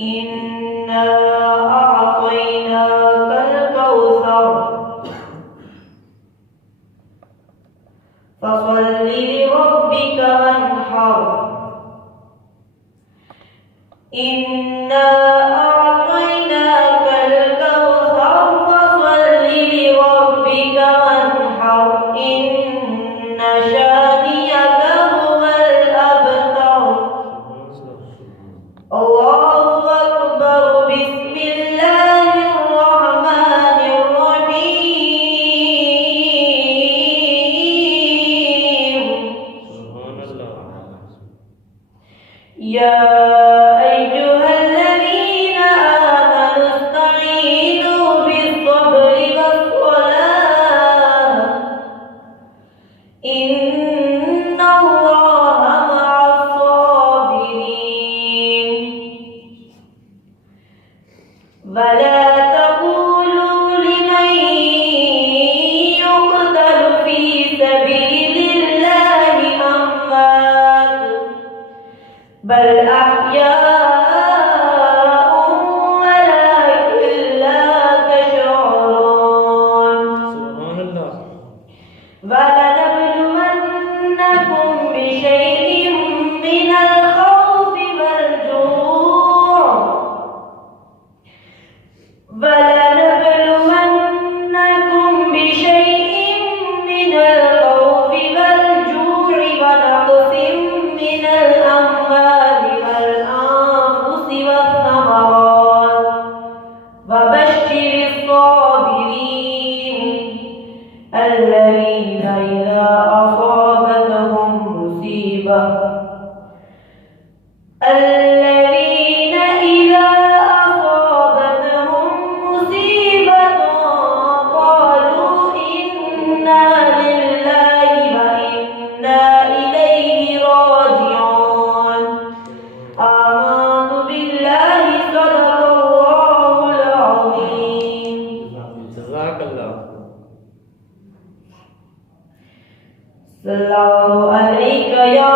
إنا أعطيناك الكوثر فصل لربك وانحر إنا أعطيناك الكوثر فصل لربك وانحر إن شانئك هو الأبتر الله أكبر بسم الله الرحمن الرحيم يا أيها الذين آمنوا استعينوا بالصبر والصلاة إن الله مع الصابرين ولا تقولوا لمن يقتل في سبيل الله أموات بل أحياء ولكن لا تشعرون ولنبلونكم بشيء من الخوف والجوع ونقص من الأموال والأنفس والثمرات وبشر الصابرين الذين إذا أصابتهم مصيبة قالوا إنا لله وإنا إليه راجعون آمنت بالله صدق الله العظيم. جزاك الله. صلى الله عليك يا